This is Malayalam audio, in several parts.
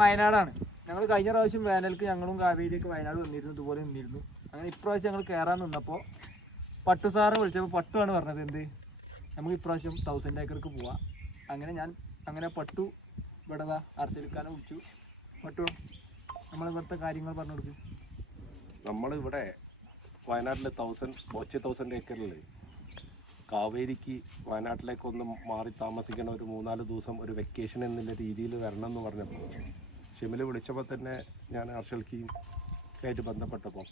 വയനാടാണ്. ഞങ്ങൾ കഴിഞ്ഞ പ്രാവശ്യം വേനൽക്ക് ഞങ്ങളും കാവേരിയൊക്കെ വയനാട് വന്നിരുന്നു, ഇതുപോലെ നിന്നിരുന്നു. അങ്ങനെ ഇപ്രാവശ്യം ഞങ്ങൾ കയറാൻ നിന്നപ്പോൾ പട്ടു സാറിനെ വിളിച്ചപ്പോൾ പട്ടുവാണ് പറഞ്ഞത് എന്ത് നമുക്ക് ഇപ്രാവശ്യം 1000 ഏക്കർക്ക് പോവാം. അങ്ങനെ പട്ടു ഇവിടെ അർച്ചലിക്കാനെ വിളിച്ചു. പട്ടു നമ്മളിവിടുത്തെ കാര്യങ്ങൾ പറഞ്ഞു കൊടുക്കും. നമ്മളിവിടെ വയനാട്ടിലെ 1000 ഏക്കറിൽ കാവേരിക്ക് വയനാട്ടിലേക്കൊന്ന് മാറി താമസിക്കണം, ഒരു 3-4 ദിവസം ഒരു വെക്കേഷൻ എന്നുള്ള രീതിയിൽ വരണം എന്ന് പറഞ്ഞപ്പോൾ ഷിമിൽ വിളിച്ചപ്പോൾ തന്നെ ഞാൻ അർഷൽക്കിയും ആയിട്ട് ബന്ധപ്പെട്ടപ്പോൾ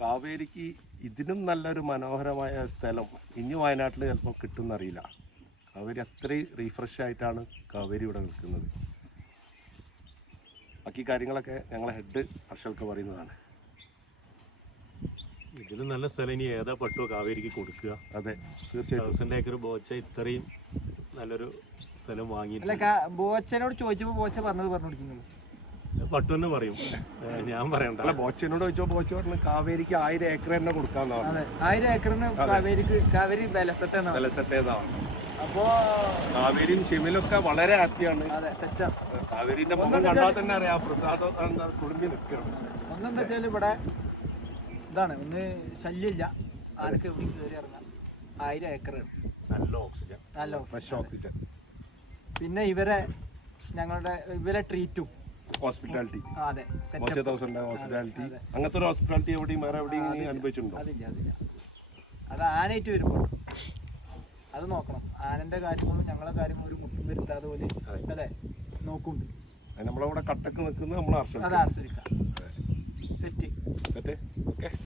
കാവേരിക്ക് ഇതിനും നല്ലൊരു മനോഹരമായ സ്ഥലം ഇനി വയനാട്ടിൽ ചിലപ്പോൾ കിട്ടുമെന്നറിയില്ല. കാവേരി അത്രയും റീഫ്രഷ് ആയിട്ടാണ് കാവേരി ഇവിടെ നിൽക്കുന്നത്. ബാക്കി കാര്യങ്ങളൊക്കെ ഞങ്ങളെ ഹെഡ് അർഷൽക്ക് പറയുന്നതാണ്. ഇതിലും നല്ല സ്ഥലം ഇനി ഏതാ പട്ടുവോ കാവേരിക്ക് കൊടുക്കുക? അതെ, തീർച്ചയായിട്ടും 1000 ഏക്കർ ബോച്ച ഇത്രയും നല്ലൊരു സ്ഥലം വാങ്ങിയില്ല. ബോച്ചനോട് ചോദിച്ചപ്പോൾ ബോച്ച പറഞ്ഞു കൊടുക്കുന്നത് പട്ടു തന്നെ പറയും, ഞാൻ പറയണ്ട. അല്ല, ബോച്ചനോട് ചോദിച്ചോ, ബോച്ച പറഞ്ഞു കാവേരിക്ക് 1000 ഏക്കർ തന്നെ കൊടുക്കാന്നാണ്. അതെ, 1000 ഏക്കറിന് കാവേരി വിലസെറ്റേതാണ്. അപ്പോ കാവേരിയും ഷിമിലൊക്കെ വളരെ ഹാപ്പിയാണ്. കാവേരിന്റെ മുഖം കണ്ടാൽ തന്നെ അറിയാം പ്രസാദം കുടുംബി നിൽക്കണം. ഒന്നെന്താ വെച്ചാൽ ഇവിടെ ഇതാണ്, ഒന്ന് ശല്യമില്ല, ആർക്ക് എവിടെയും കയറി ഇറങ്ങാം. 1000 ഏക്കറാണ്, നല്ല ഓക്സിജൻ, നല്ല ഫ്രഷ് ഓക്സിജൻ. പിന്നെ ഇവരെ ട്രീറ്റും ഹോസ്പിറ്റാലിറ്റി, അതെ, 1000 ഹോസ്പിറ്റാലിറ്റി. അങ്ങനത്തെ ഒരു ഹോസ്പിറ്റാലിറ്റി എവിടെയും വേറെ എവിടെയും അനുഭവിച്ചിട്ടുണ്ടോ? അതില്ല. അത് ആനയായിട്ട് വരുമ്പോൾ അത് നോക്കണം. ആനന്റെ കാര്യങ്ങളും ഞങ്ങളെ കാര്യങ്ങളും ഒരു മുട്ടും വരുത്താതെ പോലെ അതെ നോക്കുന്നുണ്ട്. നമ്മളവിടെ കട്ടക്ക് നിൽക്കുന്നത് നമ്മൾ അത് ആർസരിക്കാം. Set okay.